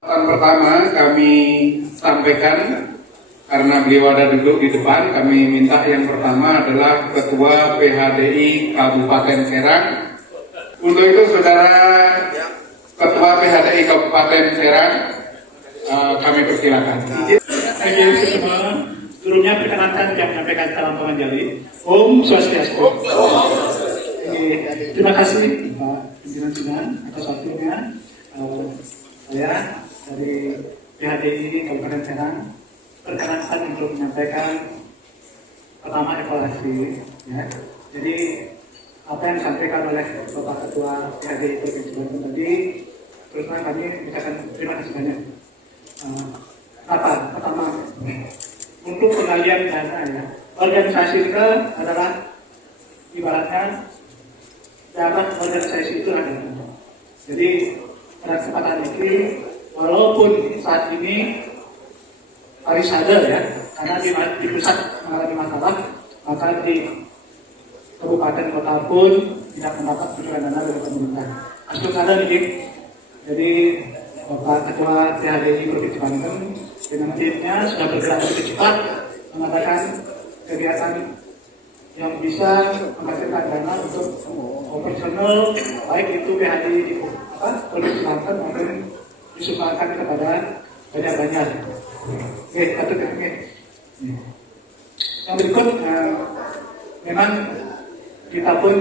Yang pertama kami sampaikan, karena beliau ada duduk di depan, kami minta yang pertama adalah Ketua PHDI Kabupaten Serang. Untuk itu saudara Ketua PHDI Kabupaten Serang, kami persilakan. Sebelumnya perkenalkan yang menyampaikan salam penganjali. Om Swastiastu. Terima kasih Pak Pimpinan atas waktunya. Saya dari PHDI Kabupaten Serang perkenalkan untuk menyampaikan pertama evaluasi. Ya. Jadi apa yang disampaikan oleh Bapak Ketua PHDI Provinsi Banten tadi, terus kami ucapkan terima kasih banyak. Pertama, untuk pengalian dana ya, organisasi itu adalah ibaratnya dapat organisasi itu ada. Jadi pada kesempatan ini, walaupun saat ini pariwisata ya, karena di pusat mengalami masalah, maka di kabupaten kota pun tidak mendapat kucuran dana dari pemerintah. Asal ada nih, jadi Bapak Ketua PHDI Provinsi Banten dengan timnya sudah bergerak lebih cepat mengadakan kegiatan yang bisa menghasilkan dana untuk operasional, baik itu PHDI di Provinsi Banten maupun disumbangkan kepada banyak-banyak. Oke, satu oke. Yang berikut, memang kita pun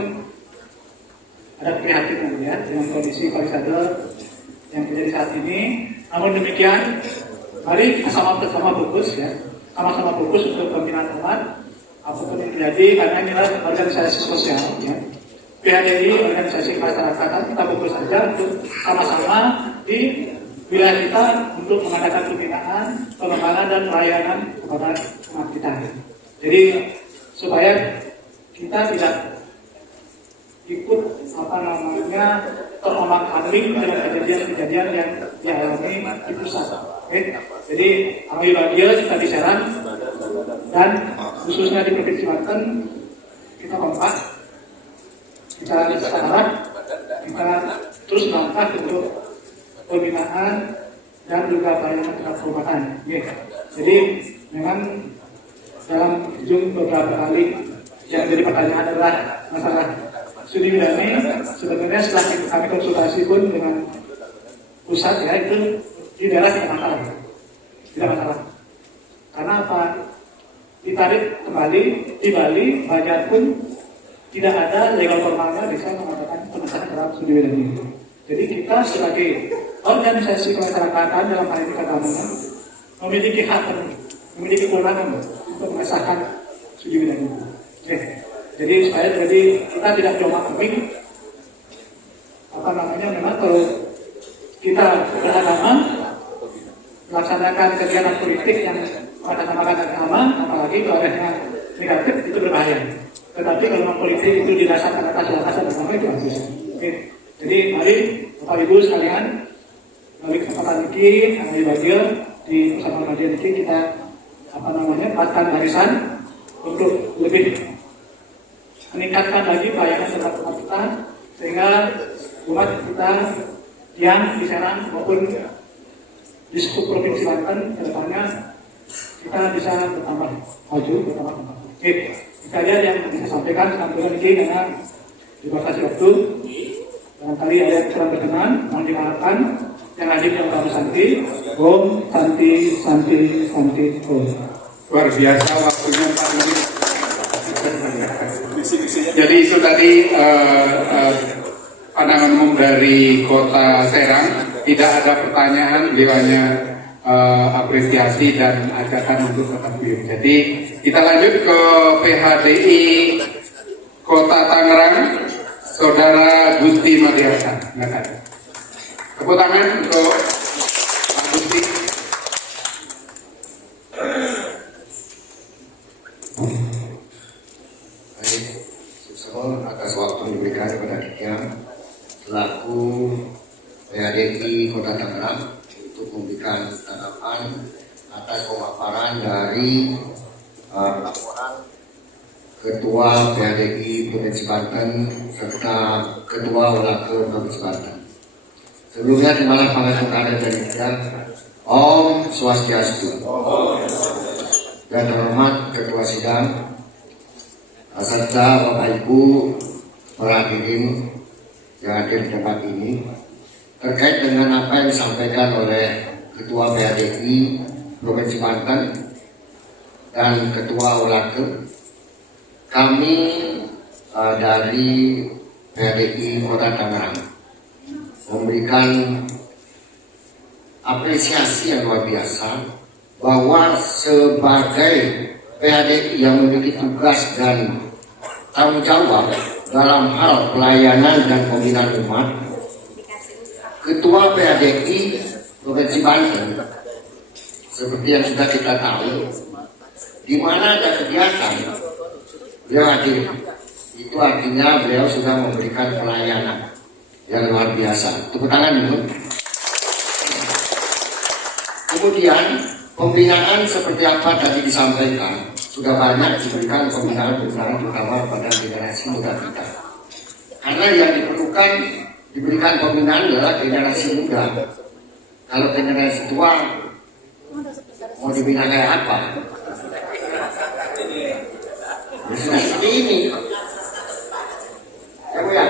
ada prihatin ya dengan kondisi pariwisata yang terjadi saat ini. Namun demikian, mari kita sama-sama fokus ya, sama-sama fokus untuk pembinaan umat apapun yang terjadi, karena ini adalah organisasi sosial ya. PHDI organisasi masyarakatan, kita fokus saja untuk sama-sama di wilayah kita untuk mengadakan pembinaan, pengembangan dan pelayanan kepada umat kita. Jadi supaya kita tidak ikut terombang-ambing dengan kejadian-kejadian yang dialami di pusat. Okay? Jadi kami bagian kita di Serang dan khususnya di Provinsi Banten kita kompak, kita sekarang kita terus langkah untuk pembinaan dan juga pelayanan terhadap perumahan. Okay? Jadi memang dalam ujung beberapa kali yang menjadi pertanyaan adalah masalah studi bidangnya. Sebenarnya setelah kami konsultasi pun dengan pusat ya, itu di daerah tidak masalah. Karena apa? Ditarik kembali di Bali, Banjar pun tidak ada legal formalnya bisa mengatakan pengesahan terhadap studi bidangnya. Jadi kita sebagai organisasi kemasyarakatan dalam hal ini keagamaan memiliki hak, memiliki kewenangan untuk mengesahkan studi bidangnya. Jadi supaya kita tidak jomak-ambing, memang kalau kita beragama melaksanakan kegiatan politik yang mengatasnamakan agama, apalagi kalau ada negatif, itu berbahaya. Tetapi kalau politik itu didasarkan atas landasan agama, itu bagus. Oke. Jadi mari Bapak Ibu sekalian, melalui kesempatan ini, kami bagian di bersama kajian ini kita paskan barisan untuk lebih meningkatkan lagi pelayanan terhadap umat kita, sehingga umat kita yang di Serang maupun di skup Provinsi Banten ke depannya kita bisa bertambah maju, bertambah kembang. Oke, sekalian yang bisa sampaikan sampaikan ini karena terima kasih waktu. Barangkali ada yang kurang berkenan, mohon dimaafkan. Yang hadir yang kami santi, Om Santi Om. Luar biasa waktunya 4 menit. Jadi itu tadi pandangan umum dari Kota Serang. Tidak ada pertanyaan, beliau hanya apresiasi dan ajakan untuk tetap diri. Jadi kita lanjut ke PHDI Kota Tangerang, Saudara Gusti Madiasa. Tepuk tangan untuk Pak Gusti. Atas waktu yang diberikan kepada kita selaku PHDI Kota Tangerang untuk memberikan tanggapan atas pemaparan dari laporan Ketua PHDI Provinsi Banten serta Ketua Wakil Provinsi Banten. Sebelumnya terimalah panggilan dari kita. Om Swastiastu. Dan hormat Ketua Sidang, serta Bapak Ibu para hadirin yang hadir di tempat ini, terkait dengan apa yang disampaikan oleh Ketua PADI Provinsi Banten dan Ketua Olake, kami dari PADI Kota Tangerang memberikan apresiasi yang luar biasa bahwa sebagai PADI yang memiliki tugas dan tanggung jawab dalam hal pelayanan dan pembinaan umat, Ketua PADI Provinsi Banten seperti yang sudah kita tahu, di mana ada kegiatan beliau hadir. Itu artinya beliau sudah memberikan pelayanan yang luar biasa. Tepuk tangan dulu. Kemudian pembinaan seperti apa tadi disampaikan, sudah banyak diberikan pembinaan terutama pada generasi muda kita. Karena yang diperlukan diberikan pembinaan adalah generasi muda. Kalau generasi tua mau dibina kayak apa? Sudah seperti ini. Ya,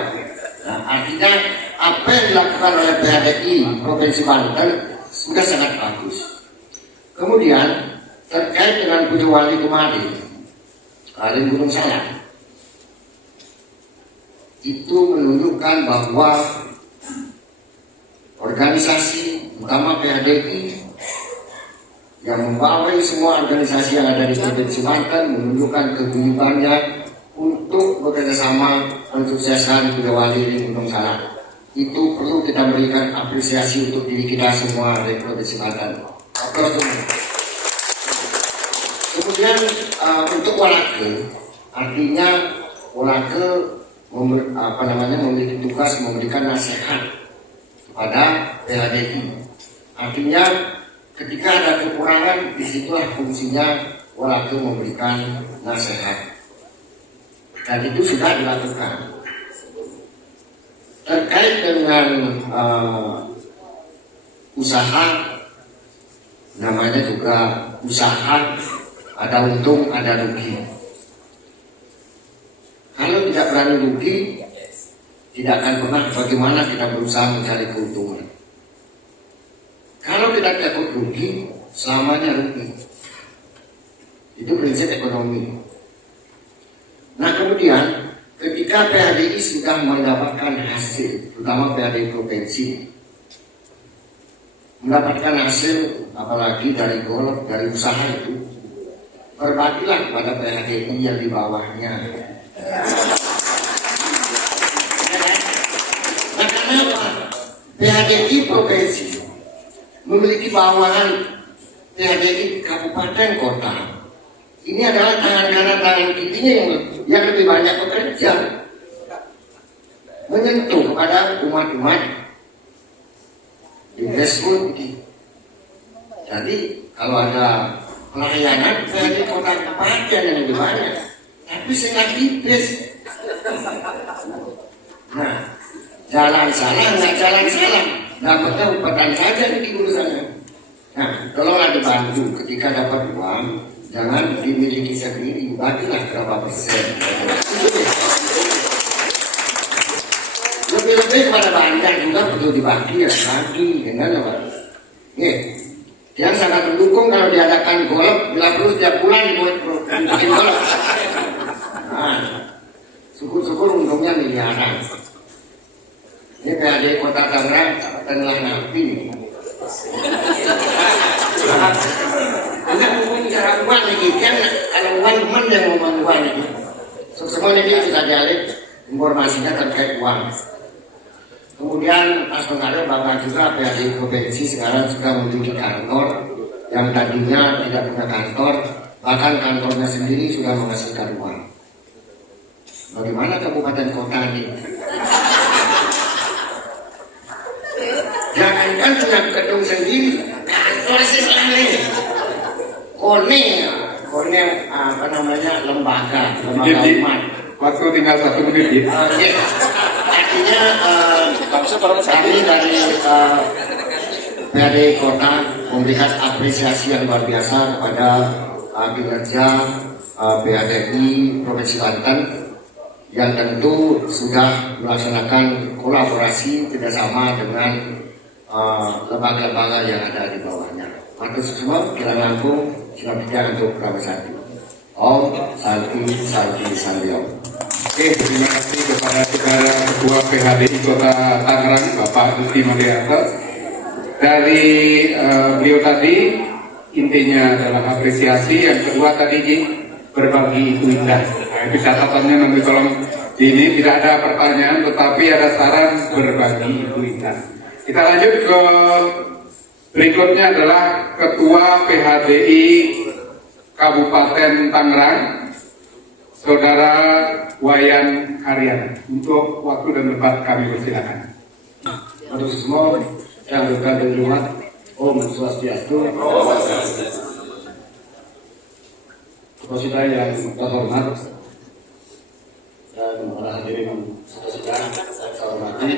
nah, artinya apa yang dilakukan oleh PADI Provinsi Banten sudah sangat bagus. Kemudian terkait dengan Pujo Wali kemarin, di Gunung Salak, itu menunjukkan bahwa organisasi utama PADI yang membawai semua organisasi yang ada di Provinsi Banten menunjukkan keguyubannya untuk bekerjasama mensukseskan Pujo Wali di Gunung Salak. Itu perlu kita berikan apresiasi untuk diri kita semua dari Provinsi Banten. Kemudian untuk Olake, artinya Olake memiliki tugas memberikan nasihat kepada PADI. Artinya ketika ada kekurangan, disitulah fungsinya Olake memberikan nasihat. Dan itu sudah dilakukan. Terkait dengan usaha, namanya juga usaha, ada untung, ada rugi. Kalau tidak berani rugi, tidak akan pernah bagaimana kita berusaha mencari keuntungan. Kalau tidak takut rugi, selamanya rugi. Itu prinsip ekonomi. Nah kemudian ketika PADI sudah mendapatkan hasil, terutama PADI provinsi mendapatkan hasil, apalagi dari golf, dari usaha itu, berbagilah kepada PADI yang di bawahnya. Nah kenapa PADI provinsi memiliki bawahan PADI kabupaten kota? Ini adalah tangan kanan tangan kirinya yang lebih banyak bekerja, menyentuh kepada umat-umat di grassroots. Jadi kalau ada pelayanan saya di kota kabupaten yang lebih banyak, tapi sangat tipis. Nah, jalan salah nggak jalan salah, dapatnya upatan saja di urusannya. Nah, tolonglah dibantu ketika dapat uang. Jangan dimiliki sendiri, bagilah berapa persen. Lebih-lebih kepada bandar juga perlu dibagi ya, bagi dengan apa? Yang sangat mendukung kalau diadakan golf, bila perlu setiap bulan bikin golf. Nah, syukur-syukur untungnya miliaran. Ini PADI Kota Tangerang telah napi nih. Enggak mau bicara uang lagi, kan kalau uang teman yang mau uang ini. Semua ini bisa dialih informasinya terkait uang. Kemudian pas pengaruh Bapak juga PADI provinsi sekarang sudah memiliki kantor yang tadinya tidak punya kantor, bahkan kantornya sendiri sudah menghasilkan uang. Bagaimana kabupaten kota ini? Jangankan punya gedung sendiri, kantor sendiri. Kone apa namanya lembaga umat. Waktu tinggal 1 menit ya. Artinya kami dari PHD Kota memberikan apresiasi yang luar biasa kepada kinerja PHDI Provinsi Banten yang tentu sudah melaksanakan kolaborasi kerjasama dengan lembaga-lembaga yang ada di bawahnya. Matur semua, kira Lampung, silakan bicara untuk Prabowo Sandi. Om Santi Santi Sandiom. Oke, terima kasih kepada saudara Ketua PHDI Kota Tangerang, Bapak Gusti Mandiarto. Dari beliau tadi intinya adalah apresiasi, yang kedua tadi berbagi itu indah. Nah, itu catatannya nanti tolong ini tidak ada pertanyaan, tetapi ada saran berbagi itu indah. Kita lanjut ke berikutnya adalah Ketua PHDI Kabupaten Tangerang, Saudara Wayan Karyana. Untuk waktu dan tempat kami persilakan. Untuk semua yang berada di rumah, Om Swastiastu. Saudara yang terhormat dan para hadirin saudara saya hormati.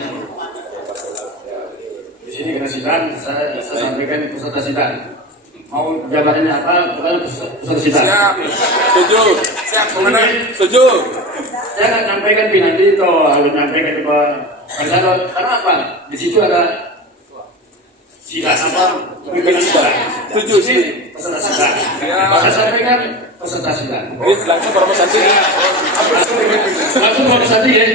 Di sini kena sidang, saya sampaikan peserta sidang. Mau jabatannya apa? Bukan peserta sidang. Siap. Setuju. Siap. Kemana? Setuju. Saya akan sampaikan nanti itu harus sampaikan ke Pak. Karena apa? Di situ ada sidang apa? Pimpinan sidang. Setuju sih. Peserta sidang. Saya sampaikan peserta sidang. Langsung Prabowo Sandi. Langsung Prabowo Sandi ya.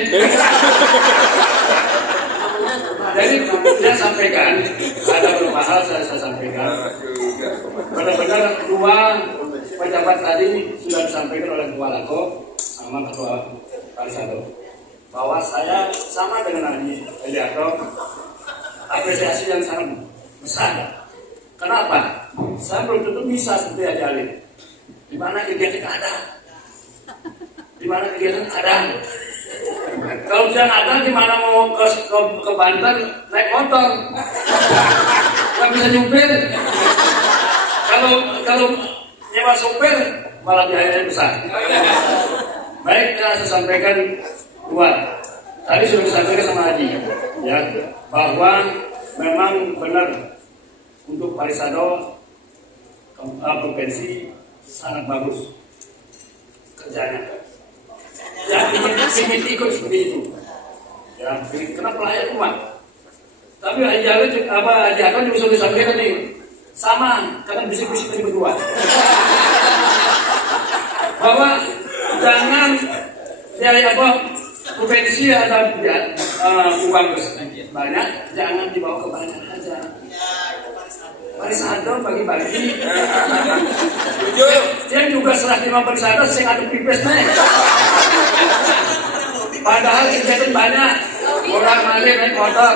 Jadi saya sampaikan ada beberapa hal saya sampaikan. Benar-benar dua pejabat tadi sudah disampaikan oleh Ketua Lako sama Ketua Parisado bahwa saya sama dengan Aliato apresiasi yang sangat besar. Kenapa? Saya belum tentu bisa seperti Haji Ali. Di mana kegiatan ada? Di mana kegiatan ada? Kalau dia ada, di mana mau ke Banten naik motor, nggak bisa nyupir. Kalau nyewa sopir malah biayanya besar. Baik, saya sampaikan dua. Tadi sudah disampaikan sama Haji, ya, bahwa memang benar untuk Parisado provinsi sangat bagus kerjanya. Ya, ingin ikut seperti itu. Ya, karena pelayan umat. Tapi Haji Akan juga sudah disampaikan nih, sama, karena bisik-bisik tadi berdua. Bahwa jangan dari provinsi ada uang banyak, jangan dibawa ke banyak aja. Parisado bagi-bagi. Dia juga serah terima Parisado, saya ngaduk pipes nih. Padahal kegiatan banyak, orang malih naik motor,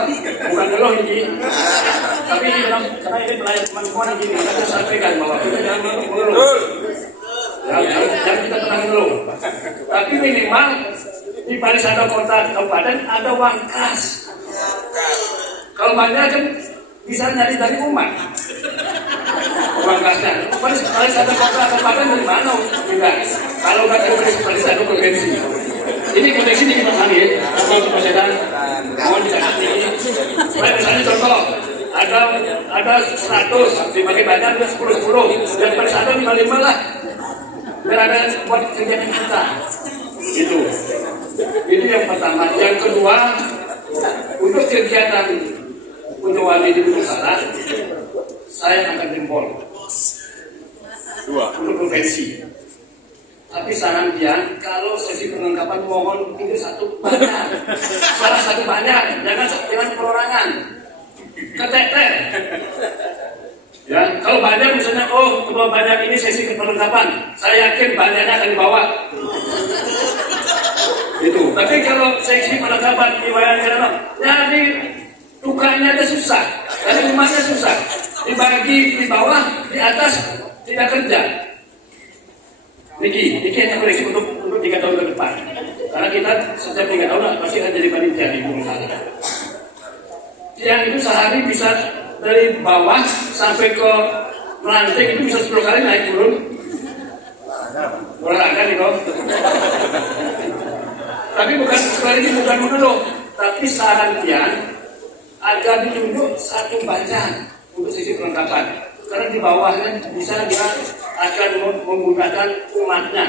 bukan geloh ini. Tapi ini karena ini pelayan teman-teman gini, kita sampaikan bahwa kita jangan mengeluh. Jangan kita tenang dulu. Tapi minimal di Parisado Kota Kabupaten ada uang kas. Kalau banyak kan bisa nyari dari umat. Uang kasnya. Parisado Kota Kabupaten dari mana? Tidak. Kalau nggak dari Parisado provinsi. Ini koneksi ini kita ambil atau kepesertaan mohon dicatat ini. Misalnya contoh ada 100 dibagi banyak ada 10 dan Parisado 5 lah. Biar ada buat kegiatan kita. Itu yang pertama. Yang kedua, untuk kegiatan untuk wali di Pusara, saya akan jempol. Untuk provinsi. Tapi saran dia, kalau sesi perlengkapan mohon itu satu banyak, salah satu banyak, jangan perorangan, keteter. Ya, kalau banyak misalnya, kalau banyak ini sesi perlengkapan, saya yakin banyaknya akan dibawa. Itu. Tapi kalau sesi perlengkapan di wayang jadi tukangnya ada susah, dari rumahnya susah, dibagi di bawah, di atas tidak kerja. Niki hanya koleksi untuk 3 tahun ke depan. Karena kita setiap 3 tahun pasti akan jadi panitia di Bungsara. Yang itu sehari bisa dari bawah sampai ke melantai itu bisa 10 kali naik turun. Olahraga nih kok. Tapi bukan sekali ini bukan dulu. Tapi saran Tian agar ditunjuk satu bacaan untuk sisi kelengkapan. Karena di bawahnya bisa dia akan menggunakan umatnya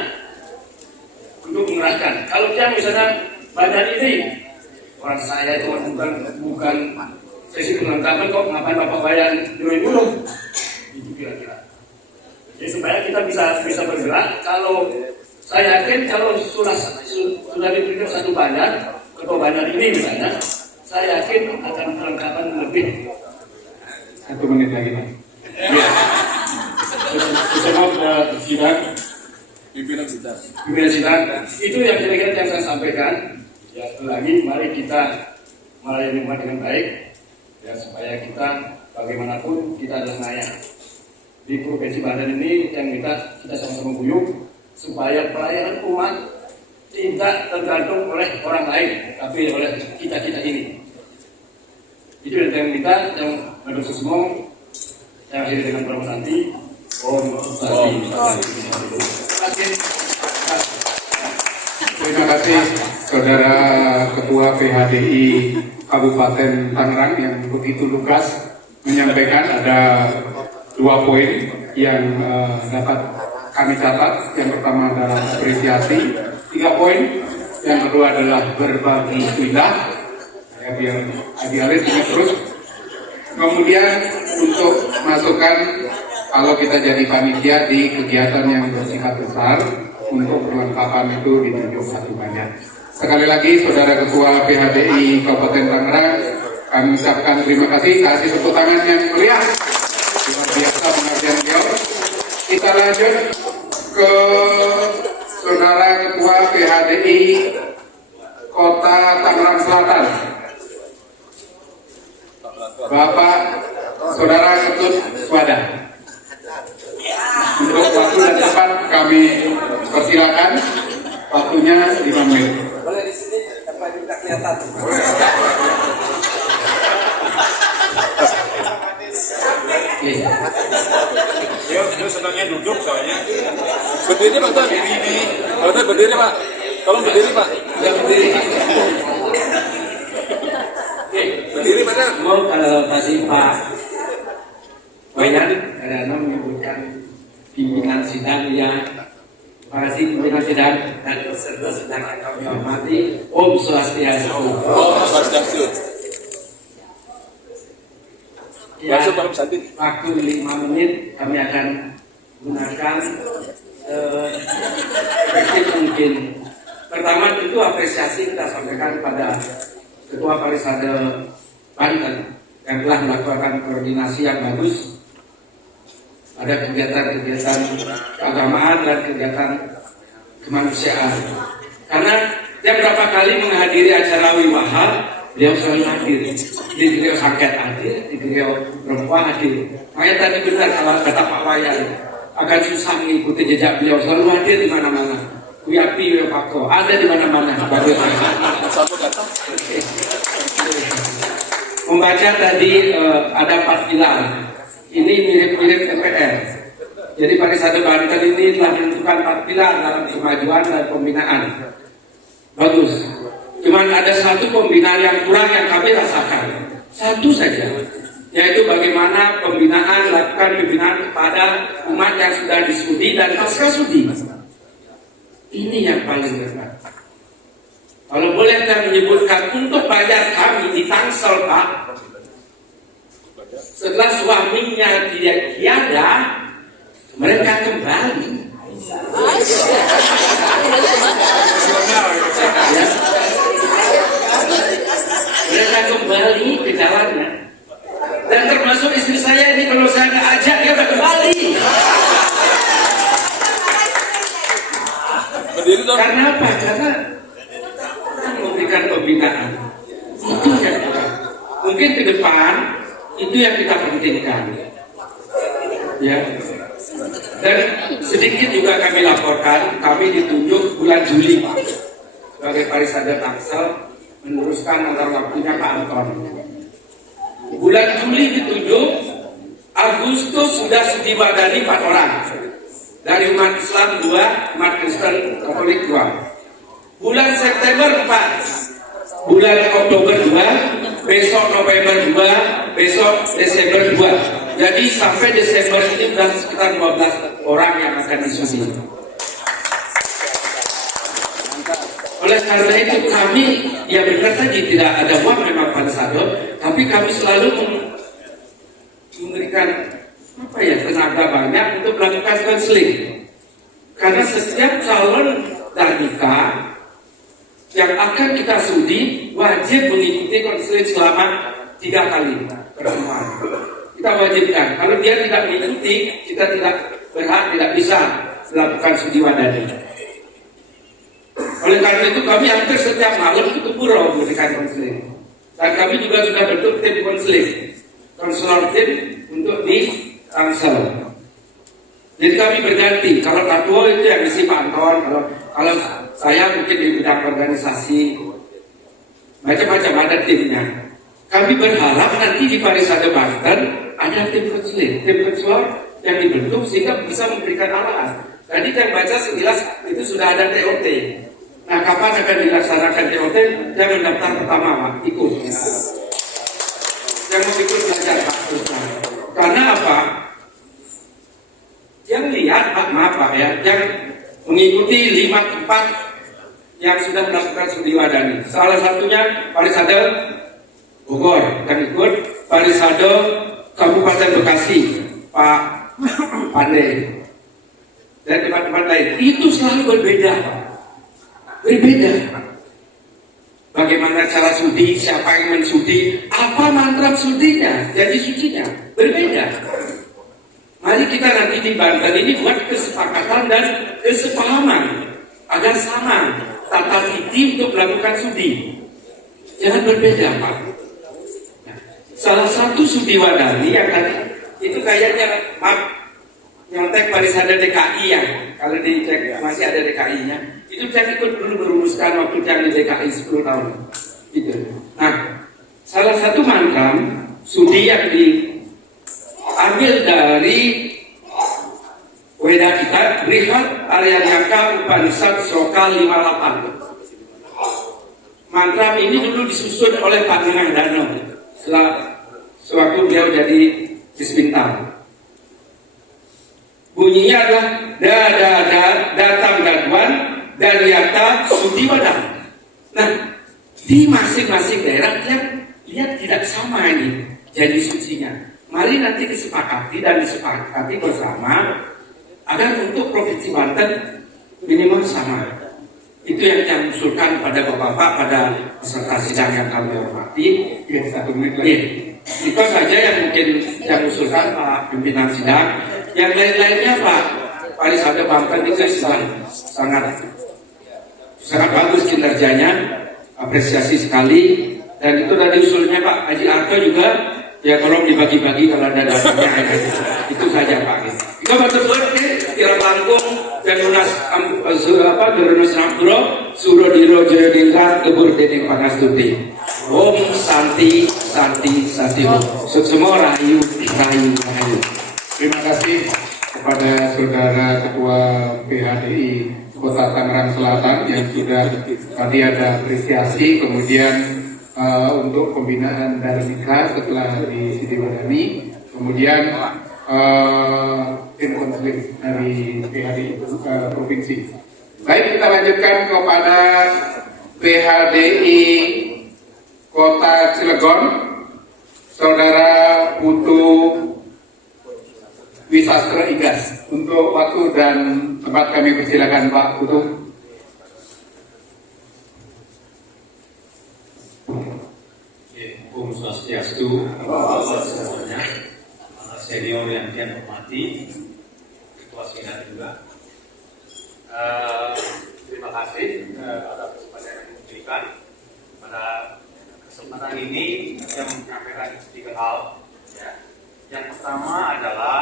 untuk mengerahkan. Kalau dia misalnya badan ini, orang saya itu bukan sesi kelengkapan kok, ngapain Bapak bayar dulu? Itu kira-kira. Jadi supaya kita bisa bergerak. Kalau saya yakin kalau sudah ditunjuk satu badan, ketua badan ini misalnya, saya yakin akan kelengkapan lebih. 1 menit lagi Pak. Ya. Bersama sidang, Pimpinan sidang. itu yang kira-kira yang saya sampaikan. Ya, lagi mari kita melayani umat dengan baik, ya supaya kita bagaimanapun kita adalah naya di provinsi Banten ini yang kita sama-sama guyup supaya pelayanan umat tidak tergantung oleh orang lain, tapi oleh kita ini. Itu yang kita yang menurut semua yang akhiri dengan Prabowo Santi. Terima kasih Saudara Ketua PHDI Kabupaten Tangerang yang begitu lugas menyampaikan ada 2 poin yang dapat kami catat. Yang pertama adalah apresiasi, 3 poin. Yang kedua adalah berbagi pindah. Ya, biar Adialis ini terus. Kemudian untuk masukan kalau kita jadi panitia di kegiatan yang bersifat besar, untuk perlengkapan itu ditunjuk satu banyak. Sekali lagi Saudara Ketua PHDI Kabupaten Tangerang, kami ucapkan terima kasih. Kasih tepuk tangan yang meriah. Luar biasa pengabdian beliau. Kita lanjut ke Saudara Ketua PHDI Kota Tangerang Selatan, Bapak Saudara Ketut Swada. Untuk waktu dan tempat kami persilakan, waktunya 5 menit. Boleh di sini apa juga kelihatan. Dia senangnya duduk soalnya. Berdiri Pak Tan. Pak Tan berdiri Pak. Tolong berdiri Pak. Yang berdiri. Berdiri Pak Tan. Mau kalau kasih Pak Wayan karena menyebutkan pimpinan sidang yang terima kasih pimpinan sidang dan peserta sidang yang kami hormati. Om Swastiastu. Oh, Swastiastu. Ya, Masuk Pak Santi. waktu 5 menit kami akan gunakan efektif mungkin. Pertama tentu apresiasi kita sampaikan kepada Ketua Parisade Banten yang telah melakukan koordinasi yang bagus. Ada kegiatan-kegiatan keagamaan dan kegiatan kemanusiaan. Karena dia berapa kali menghadiri acara Wiwaha, beliau selalu hadir. Di beliau sakit hadir, di beliau perempuan hadir. Makanya tadi benar kalau kata Pak Wayan, akan susah mengikuti jejak beliau, selalu hadir di mana-mana. Wiyapi, Wiyapako, ada di mana-mana. Membaca tadi ada 4 pilar. Ini mirip-mirip MPR. Jadi Parisade Banten ini telah menentukan 4 pilar dalam kemajuan dan pembinaan. Bagus. Cuman ada satu pembinaan yang kurang yang kami rasakan. Satu saja. Yaitu bagaimana pembinaan, lakukan pembinaan kepada umat yang sudah disudi dan pasca sudi. Ini yang paling berat. Kalau boleh saya menyebutkan untuk bayar kami di Tangsel Pak, setelah suaminya tidak tiada, mereka kembali. Ya. Mereka kembali ke jalannya. Dan termasuk istri saya ini kalau saya nggak ajak dia udah kembali. Berdiri dong. Karena apa? Karena orang memberikan pembinaan. Itu yang kita. Mungkin ke depan itu yang kita pentingkan. Ya. Dan sedikit juga kami laporkan, kami ditunjuk bulan Juli sebagai Parisade Tangsel meneruskan antar waktunya Pak Anton. Bulan Juli ditunjuk, Agustus sudah studi badani 4 orang. Dari umat Islam 2, umat Kristen Katolik 2. Bulan September 4. bulan Oktober 2, besok November 2, besok Desember 2. Jadi sampai Desember ini sudah sekitar 12 orang yang akan diskusi. Oleh karena itu kami, ya benar tadi tidak ada uang memang pada Sado, tapi kami selalu memberikan tenaga banyak untuk melakukan konseling. Karena setiap calon Danika yang akan kita sudi wajib mengikuti konseling selama 3 kali pertemuan. Kita wajibkan. Kalau dia tidak mengikuti, kita tidak berhak, tidak bisa melakukan studi wadani. Oleh karena itu kami hampir setiap malam itu pura memberikan konseling. Dan kami juga sudah bentuk tim konseling, konselor tim untuk di Tangsel. Jadi kami berganti. Kalau Ketua itu yang isi Pak Anton, kalau saya mungkin di bidang organisasi, macam-macam ada timnya. Kami berharap nanti di Parisade Banten ada tim konseling, tim konselor yang dibentuk sehingga bisa memberikan arahan. Tadi saya baca sekilas itu sudah ada TOT. Nah, kapan akan dilaksanakan TOT? Jangan daftar pertama, Pak, ikut. Yang mau ikut belajar, Pak. Karena apa? Yang lihat, maaf Pak ya, yang mengikuti 5 tempat yang sudah melakukan studi wadani. Salah satunya Parisade Bogor, yang ikut Parisade Kabupaten Bekasi, Pak Pandey, dan tempat-tempat lain. Itu selalu berbeda, Pak. Berbeda. Bagaimana cara studi, siapa yang mensudi, apa mantra studinya, jadi sucinya, berbeda. Mari kita nanti di Banten ini buat kesepakatan dan kesepahaman agar sama tata titi untuk melakukan studi. Jangan berbeda, Pak. Nah, salah satu studi wadani yang tadi itu kayaknya nyontek Parisade DKI ya. Kalau dicek masih ada DKI-nya. Itu saya ikut dulu merumuskan waktu yang di DKI 10 tahun. Gitu. Nah, salah satu mantra studi yang diambil dari Weda kita, Brihat Aryanyaka Upanishad Sloka 58. Mantra ini dulu disusun oleh Pak Nengah Dano sewaktu beliau jadi Bisbintang. Bunyinya adalah datang daduan dan yata sudi wadah. Nah, di masing-masing daerah lihat tidak sama ini jadi sucinya. Mari nanti disepakati bersama agar untuk Provinsi Banten minimal sama. Itu yang saya usulkan pada Bapak-Bapak pada peserta sidang yang kami hormati. Ya, 1 menit lagi. Itu saja yang mungkin yang usulkan Pak pimpinan sidang. Yang lain-lainnya Pak Parisade Banten itu sangat bagus kinerjanya, apresiasi sekali. Dan itu dari usulnya Pak Haji Arto juga. Ya tolong dibagi-bagi kalau ada datanya. Itu saja Pak. Kita bertegur kira langkung dan lunas Durunus Nampuro Surodiro Jayadintar Kebur Dening Pangastuti. Om Santi Santi Santi. Semua rahayu. Terima kasih kepada Saudara Ketua PHDI Kota Tangerang Selatan yang sudah tadi ada apresiasi, kemudian untuk pembinaan Danika setelah di Sidi Wadani, kemudian tim konseling dari PHDI provinsi. Baik, kita lanjutkan kepada PHDI Kota Cilegon, Saudara Putu Wisastra Igas. Untuk waktu dan tempat kami persilakan Pak Putu. Om Swastiastu, semuanya, senior yang saya hormati, ketua sidang juga. Terima kasih atas kesempatan yang diberikan. Pada kesempatan ini saya menyampaikan sedikit hal. Ya. Yang pertama adalah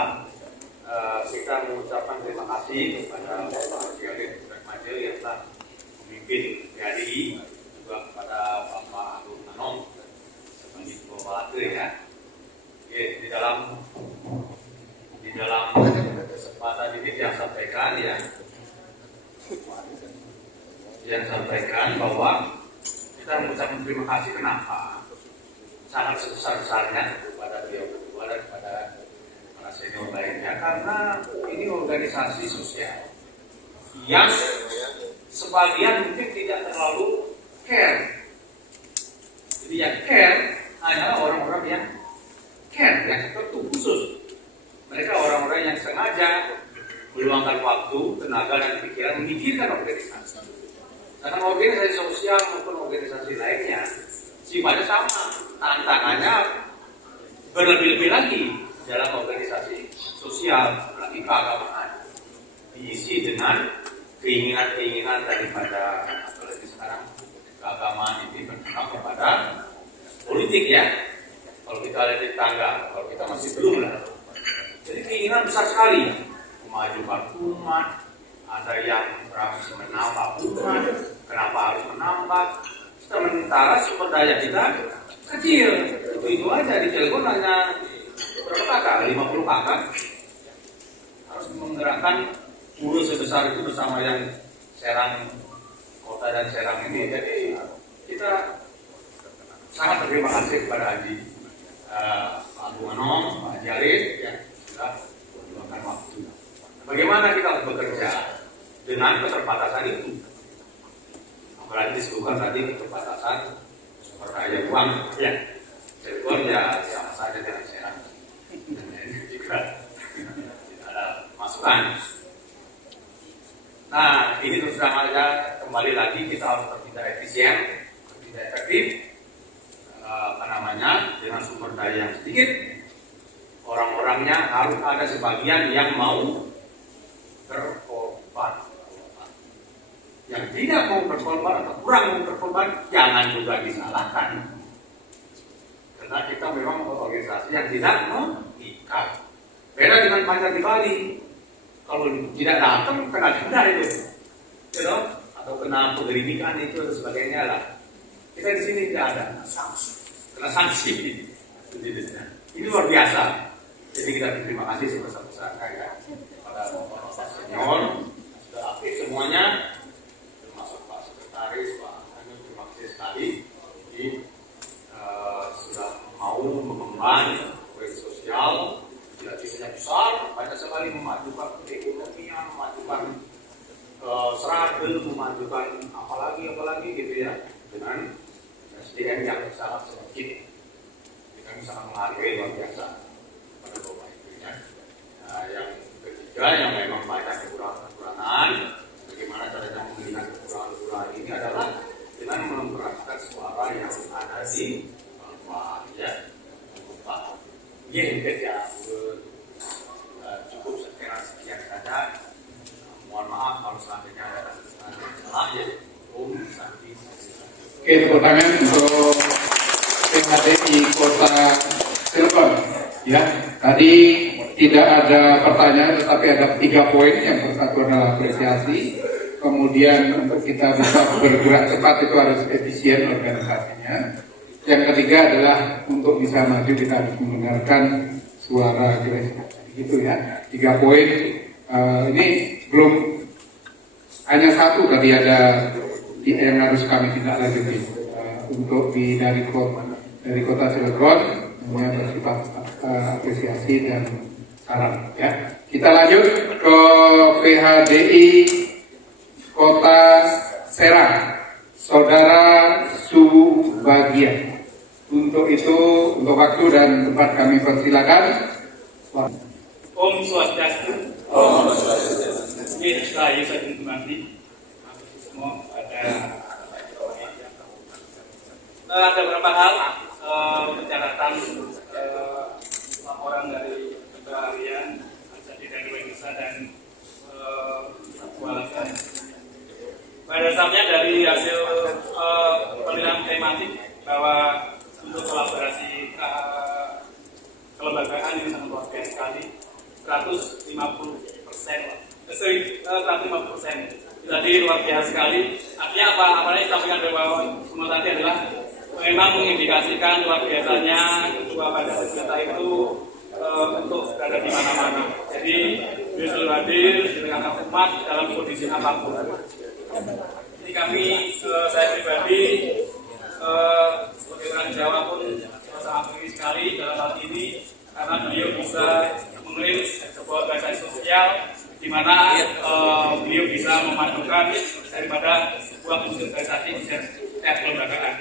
kita mengucapkan terima kasih kepada Bapak Syarif Remaja yang telah memimpin PHDI, juga kepada Bapak Agung Anom sebagai ketua Balade ya. Di dalam kesempatan ini yang sampaikan bahwa kita mengucapkan terima kasih. Kenapa? Sangat sebesar-besarnya kepada beliau berdua dan kepada para senior lainnya, karena ini organisasi sosial yang sebagian mungkin tidak terlalu care. Jadi yang care hanyalah orang-orang yang care, yang tertentu khusus. Mereka orang-orang yang sengaja meluangkan waktu, tenaga, dan pikiran memikirkan organisasi. Karena organisasi sosial maupun organisasi lainnya sifatnya sama, tantangannya berlebih-lebih lagi dalam organisasi sosial, apalagi keagamaan, diisi dengan keinginan-keinginan daripada, apalagi sekarang keagamaan ini berkembang kepada politik ya. Kalau kita lihat di tangga, kalau kita masih belum lah. Jadi keinginan besar sekali, memajukan umat, ada yang berambisi menambah umat, kenapa harus menambah? Sementara sumber daya kita kecil, itu aja di Cilegon hanya berapa kakak? 50 kakak. Harus menggerakkan buruh sebesar itu bersama yang Serang Kota dan Serang ini. Jadi kita sangat berterima kasih kepada Haji Pak Bumanong, Pak Jarid yang sudah meluangkan waktu. Bagaimana kita harus bekerja dengan keterbatasan itu? Apalagi disebutkan tadi keterbatasan sumber daya uang, ya. Cilegon ya sama saja dengan Serang. Jika tidak ada masukan. Nah, ini terus terang aja, kembali lagi kita harus bertindak efisien, bertindak efektif. Dengan sumber daya yang sedikit, orang-orangnya harus ada sebagian yang mau berkorban. Yang tidak mau berkorban atau kurang mau berkorban, jangan juga disalahkan. Karena kita memang organisasi yang tidak mengikat. Beda dengan Pancar di Bali. Kalau tidak datang, kena denda itu, atau kena penggeribikan itu dan sebagainya lah. Kita di sini tidak ada sanksi, kena sanksi. Ini luar biasa. Jadi kita berterima kasih sebesar-besarnya ya kepada Bapak Senior sudah aktif semuanya, termasuk Pak Sekretaris, Pak Anu, terima kasih sekali. Jadi sudah mau mengemban proyek sosial. Cita-citanya besar, banyak sekali memajukan perekonomian, memajukan seragam, memajukan apalagi gitu ya, dengan SDM yang sangat sedikit. Kami sangat menghargai luar biasa pada Bapak Ibunya. Nah, yang ketiga yang memang banyak kekurangan, bagaimana caranya melihat kekurangan ini adalah dengan memperhatikan suara yang ada di bawah ya. Yang kerja cukup sekian saja. Mohon maaf kalau selanjutnya ada salah ya. Oke, tepuk tangan untuk PHDI Kota Cilegon. Ya, tadi tidak ada pertanyaan, tetapi ada 3 poin. Yang pertama adalah apresiasi. Kemudian untuk kita bisa bergerak cepat itu harus efisien organisasinya. Yang ketiga adalah untuk bisa maju kita harus mendengarkan suara grassroots. Gitu ya. 3 poin. Ini belum hanya satu tadi ada yang harus kami tindak lanjuti untuk dari kota Cilegon yang bersifat apresiasi dan saran. Ya. Kita lanjut ke PHDI Kota Serang, Saudara Subagian. Untuk itu, untuk waktu dan tempat kami persilakan. Om Swastiastu. Om Swastiastu. Ini saya Sajen Tumandi. Semua ada beberapa hal persyaratan laporan dari Ketua Harian Asadi dan Indonesia dan Kualitas. Pada dasarnya dari hasil penilaian tematik bahwa untuk kolaborasi kelembagaan ini sangat luar biasa sekali, 150%. Jadi luar biasa sekali. Artinya apa? Apalagi sampaikan bahwa semua tadi adalah memang mengindikasikan luar biasanya ketua pada kita itu untuk berada di mana-mana. Jadi beliau selalu hadir di tengah umat dalam kondisi apapun. Jadi kami, saya pribadi sebagai orang Jawa pun sangat tinggi sekali dalam hal ini karena beliau bisa mengerim sebuah organisasi sosial di mana beliau bisa memadukan daripada sebuah fungsi organisasi di setiap kelembagaan.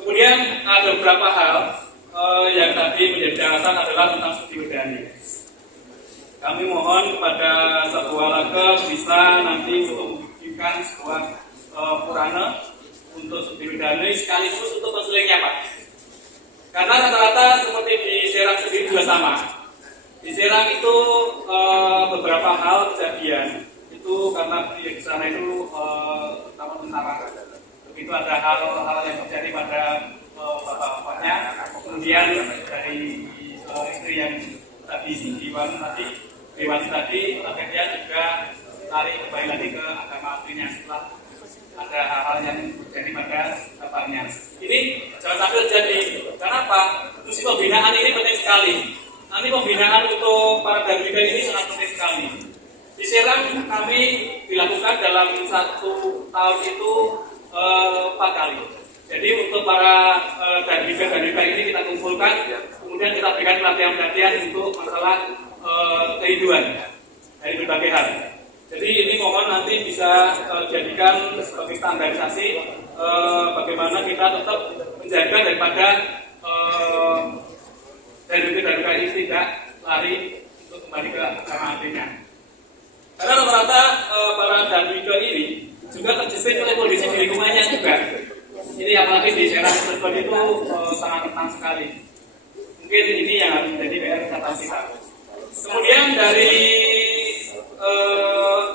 Kemudian ada beberapa hal yang tadi menjadi catatan adalah tentang studi medani. Kami mohon kepada Satuan Laga bisa nanti untuk membimbingkan sebuah purana untuk studi medani sekaligus untuk konselingnya, Pak. Karena rata-rata seperti di Serang sendiri juga sama. Di Serang itu beberapa hal kejadian itu karena di sana itu terutama tentara. Begitu ada hal-hal yang terjadi pada bapak-bapaknya, kemudian dari istri yang tadi Dewan tadi akhirnya juga lari kembali lagi ke agama aslinya setelah ada hal-hal yang terjadi pada bapaknya. Ini jangan sampai terjadi. Kenapa? Fungsi pembinaan ini penting sekali. Nanti pembinaan untuk para darmika ini sangat penting sekali. Di Serang kami dilakukan dalam 1 tahun itu 4 kali. Jadi untuk para darmika ini kita kumpulkan, kemudian kita berikan pelatihan-pelatihan untuk masalah kehidupan dari berbagai hal. Jadi ini mohon nanti bisa jadikan sebagai standarisasi bagaimana kita tetap menjaga daripada darmika ini tidak lari untuk kembali ke agama aslinya. Karena rata-rata para darmika ini juga terjepit oleh kondisi di lingkungannya juga. Ini apalagi di Serang itu sangat rentan sekali. Mungkin ini yang harus menjadi PR catatan kita. Kemudian dari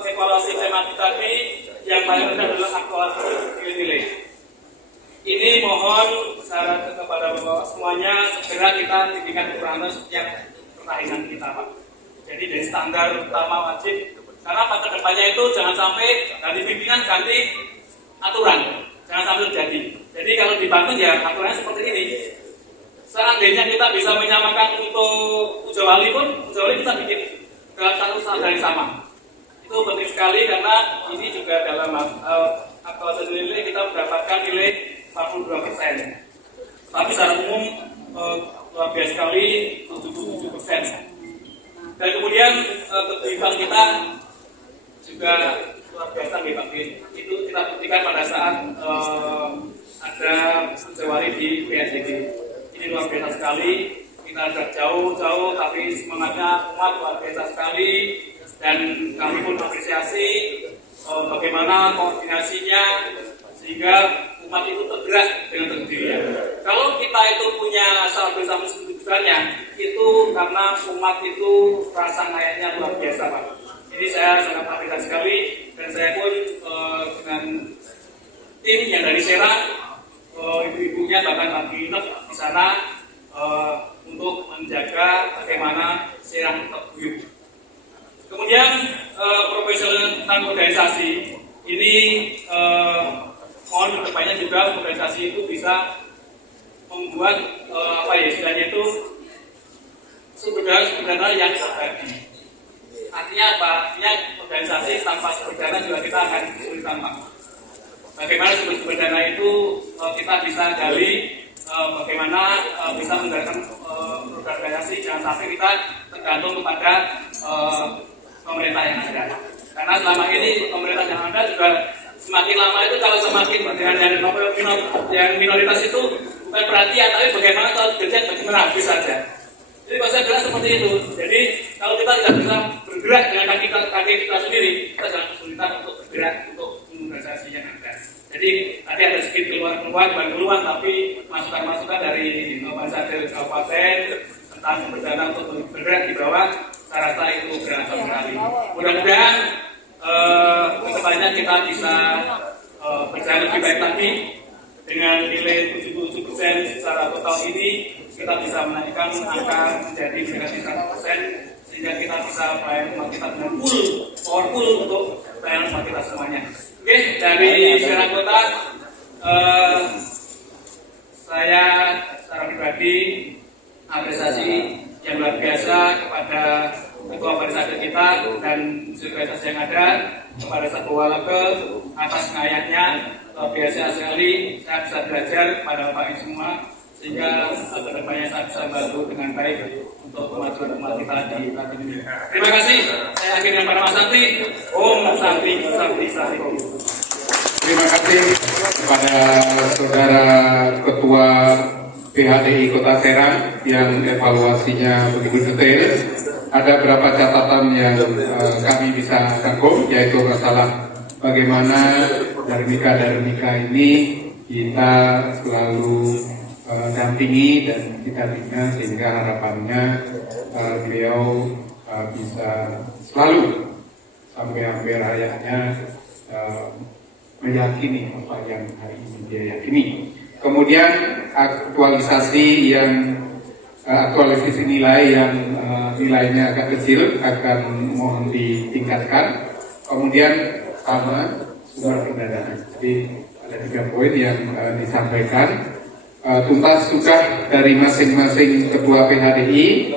evaluasi tematik tadi yang paling penting adalah aktualisasi nilai-nilai. Ini mohon syarat kepada bapak semuanya segera kita tinggikan ukuran setiap pertandingan kita, Pak. Jadi dari standar utama wajib. Karena pada kedepannya itu jangan sampai dari pimpinan ganti aturan, jangan sampai terjadi. Jadi kalau dibangun ya aturannya seperti ini. Seandainya kita bisa menyamakan untuk Uja Wali pun, Uja Wali kita bikin dalam satu standar yang sama. Itu penting sekali karena ini juga dalam aktualisasi nilai kita mendapatkan nilai 42%. Tapi secara umum luar biasa sekali 77%. Dan kemudian keterlibatan kita juga luar biasa Pak. Itu kita buktikan pada saat ada Jawari di PSDG. Ini luar biasa sekali. Kita sudah jauh-jauh tapi semangatnya umat luar biasa sekali. Dan kami pun apresiasi bagaimana koordinasinya sehingga umat itu tergerak dengan sendirinya. Kalau kita itu punya asal bersama sebesarnya, itu karena umat itu rasa kayaknya luar biasa, Pak. Ini saya sangat apresiasi sekali dan saya pun dengan tim yang dari Serang, ibu-ibunya bahkan lagi nginep di sana untuk menjaga bagaimana Serang tetap guyup. Kemudian profesional tentang organisasi ini mohon kedepannya juga organisasi itu bisa membuat istilahnya itu sebenarnya yang abadi. Artinya apa? Artinya organisasi tanpa sumber dana juga kita akan kesulitan, Pak. Bagaimana sumber dana itu kita bisa gali, bagaimana bisa menggerakkan organisasi, jangan sampai kita tergantung kepada pemerintah yang ada. Karena selama ini pemerintah yang ada juga semakin lama itu kalau semakin dengan yang minoritas itu bukan perhatian, tapi bagaimana kalau kerja bagaimana habis saja. Jadi kalau saya bilang seperti itu. Jadi kalau kita tidak bisa bergerak dengan kaki kita sendiri, kita jangan kesulitan untuk bergerak untuk organisasi yang ada. Jadi tadi ada sedikit keluhan, tapi masukan-masukan dari Bansadil Kabupaten tentang sumber dana untuk bergerak di bawah, saya rasa itu berhasil sekali. Mudah-mudahan kedepannya kita bisa berjalan lebih baik lagi dengan nilai 77% secara total ini. Kita bisa menaikkan angka menjadi 100% sehingga kita bisa pelayan umat kita dengan powerful untuk pelayanan umat kita semuanya. Oke, dari Serang Kota saya secara pribadi apresiasi yang luar biasa kepada ketua Parisade kita dan sekretariat yang ada, kepada Satuan Laga atas ngayatnya biasa sekali saya bisa belajar pada Bapak Ibu semua, sehingga kedepannya saya bisa bantu dengan baik untuk kemajuan umat kita di tahun ini. Terima kasih. Saya akhirnya pada Mas Sakti. Om Sakti, Sakti, Sakti. Terima kasih kepada saudara Ketua PHDI Kota Serang yang evaluasinya begitu detail. Ada beberapa catatan yang kami bisa rangkum, yaitu masalah bagaimana Darmika ini kita selalu dampingi dan kita bina, sehingga harapannya beliau bisa selalu sampai akhir hayatnya meyakini apa yang hari ini dia yakini. Kemudian aktualisasi nilai yang nilainya agak kecil akan mohon ditingkatkan. Kemudian sama sumber pendanaan. Jadi ada 3 poin yang disampaikan. Tuntas sudah dari masing-masing ketua PHDI